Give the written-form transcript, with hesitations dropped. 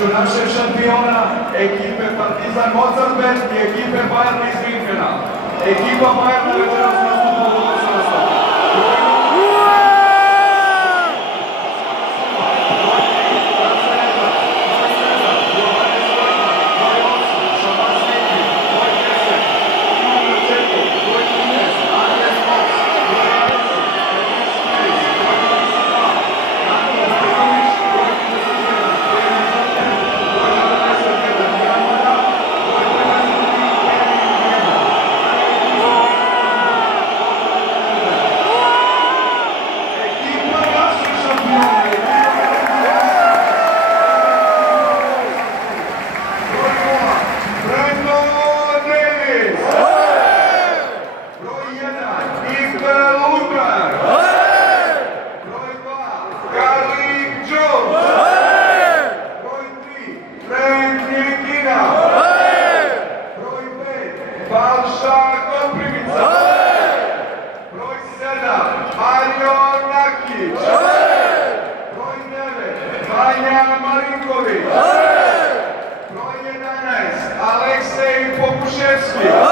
između našeg šampiona, ekipe Partizan Mozambet i ekipe Bajern iz Minhena. Ekipa Bajerna večeras nastupa u drugom sastavu. Broj 11, Aleksej Popuševski.